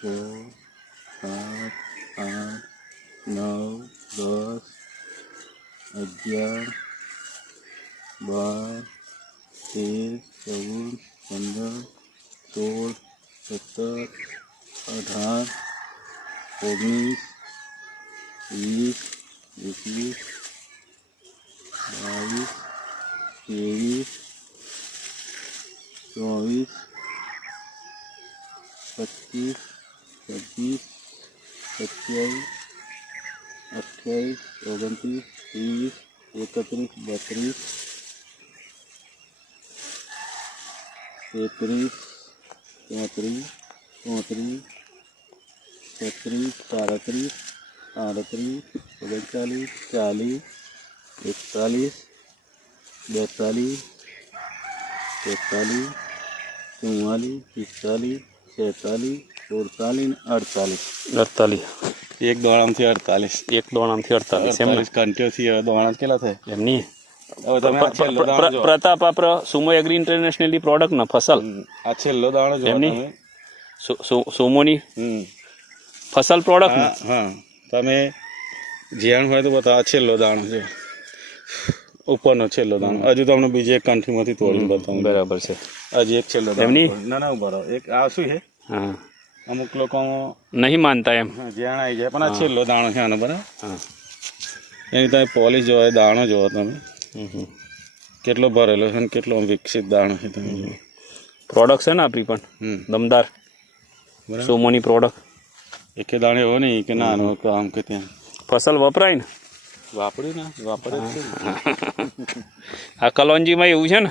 7, 8, 9, 10, 11, 12, 13, 14, 15, 16, 17, 18, 19, 20, 21, 22, 23, 24, 25, 26, 27, 28, 29, 30, 31, 32, 33, 34, 35, 36, 37, 38, 39, 40, 41, 42, 43, 44, 45, 46, 48. 48 એક દોણામથી 48. એક દોણામથી 48 એમ ને? કન્ટિન્યુઅસલી હવે દોણા કેટલા થાય? એમની હવે તમે આ છેલ્લો દાણો જો. પ્રતાપ આપણા સુમો એગ્રી ઇન્ટરનેશનલની પ્રોડક્ટ ને ફસલ આ છેલ્લો દાણો જો એમની તમે. સુમોની ફસલ પ્રોડક્ટ ને હા તમે જ્યાં હોય તો બતાવો. આ છેલ્લો દાણો છે, ઉપરનો છેલ્લો દાણો. હજુ તમને બીજી એક કંઠીમાંથી તોડીને બતાવું. બરાબર છે. હજી એક છેલ્લો દાણો એમની ના ઉભા રહો. એક આ શું છે, હા અમુક લોકો નહીં માનતા એમ. જ્યાં આવી જાય પણ આ છેલ્લો દાણો છે આનો, બરાબર. હા એની તમે પોલીસ જોવો, દાણો જોવો તમે કેટલો ભરેલો છે ને કેટલો વિકસિત દાણો છે. તમે જુઓ પ્રોડક્ટ છે ને આપણી પણ દમદાર બરાબર. સોમોની પ્રોડક્ટ. એકે દાણો એવો નહીં કે નાનો આમ કે ત્યાં ફસલ વપરાય ને વાપર્યું ને વાપરે જ છે ને. આ કલોંજીમાં એવું છે ને.